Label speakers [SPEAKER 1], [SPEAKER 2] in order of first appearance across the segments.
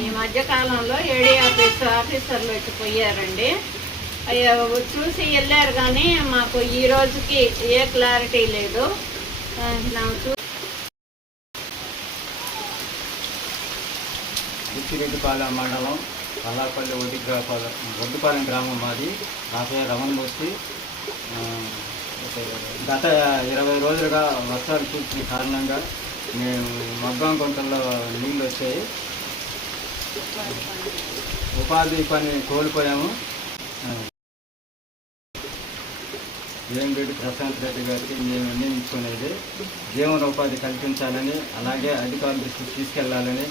[SPEAKER 1] ఈ మధ్య కాలంలో ఏడీ ఆఫీస్ ఆఫీసర్లు వచ్చి పోయారండి. అయ్యో, చూసి వెళ్ళారు కానీ మాకు ఈ రోజుకి ఏ క్లారిటీ లేదు. నాకు చూ-
[SPEAKER 2] మండలం పల్లాపల్లి ఒడ్డిగ్రాపాలెం ఒడ్డుపాలెం గ్రామం మాది. నా పేరు రమణ మూర్తి. గత ఇరవై రోజులుగా వర్షాలు చూసిన కారణంగా మేము మగ్గం గుంటల్లో నీళ్ళు వచ్చాయి. ఉపాధి పని కోల్పోయాము. ఆ, ప్రశాంత్ రెడ్డి గారికి మేము నిర్ణయించుకునేది జీవనోపాధి కల్పించాలని అలాగే అధికారుల దృష్టికి తీసుకెళ్ళాలని.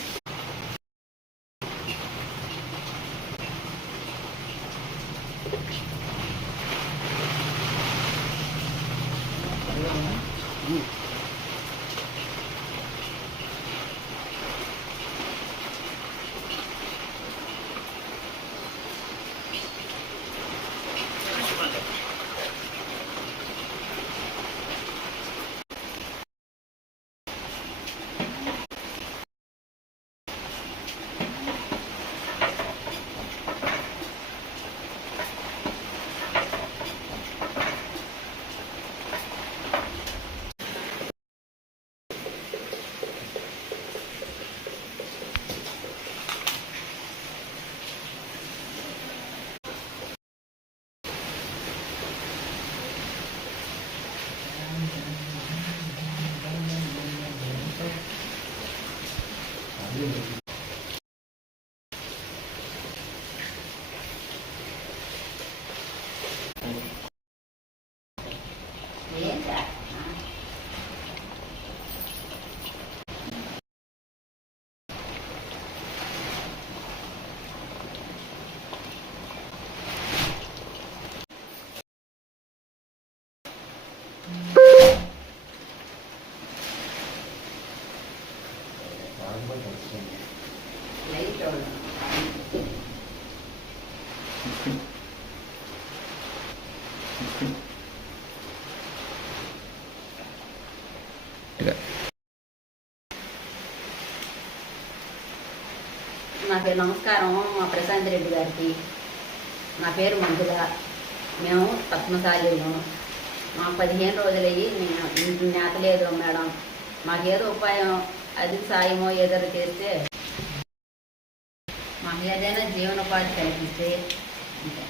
[SPEAKER 2] Thank you.
[SPEAKER 3] నా పేరు నమస్కారం మా ప్రశాంత్ రెడ్డి గారికి నా పేరు మంజుల మేము పద్మశాలీలు మా పదిహేను రోజులయ్యి మేము ఇంటి నేత లేదు మేడం మాకేదో ఉపాయం అది సాయమో ఏదో చేస్తే మాకు ఏదైనా జీవనోపాధి కల్పిస్తే అంతే.